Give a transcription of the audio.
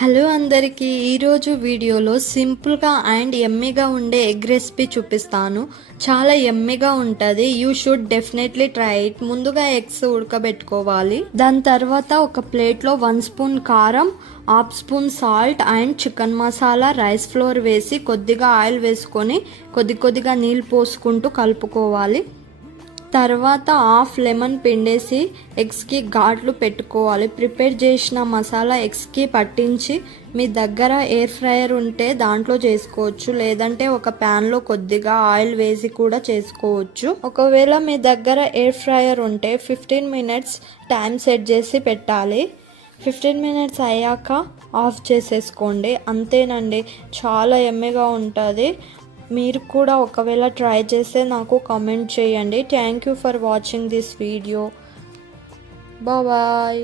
Hello అందరికీ, ఈరోజు వీడియోలో సింపుల్గా అండ్ యమ్మీగా ఉండే ఎగ్ రెసిపీ చూపిస్తాను. చాలా యమ్మీగా ఉంటుంది. You should definitely try it. ముందుగా ఎగ్స్ ఉడకబెట్టుకోవాలి. దాని తర్వాత ఒక ప్లేట్లో 1 స్పూన్ కారం, 1/2 spoon salt and chicken masala, rice flour వేసి కొద్దిగా ఆయిల్ వేసుకొని కొద్దిగా నీళ్ళు పోసుకుంటూ కలుపుకోవాలి. తర్వాత 1/2 లెమన్ పిండేసి ఎగ్స్కి ఘాట్లు పెట్టుకోవాలి. ప్రిపేర్ చేసిన మసాలా ఎగ్స్కి పట్టించి మీ దగ్గర ఎయిర్ ఫ్రైయర్ ఉంటే దాంట్లో చేసుకోవచ్చు, లేదంటే ఒక ప్యాన్లో కొద్దిగా ఆయిల్ వేసి కూడా చేసుకోవచ్చు. ఒకవేళ మీ దగ్గర ఎయిర్ ఫ్రైయర్ ఉంటే 15 మినిట్స్ టైం సెట్ చేసి పెట్టాలి. 15 మినిట్స్ అయ్యాక ఆఫ్ చేసేసుకోండి. అంతేనండి, చాలా యమ్మీగా ఉంటుంది. మీరు కూడా ఒకవేళ ట్రై చేస్తే నాకు కామెంట్ చేయండి. Thank you for watching this video. Bye.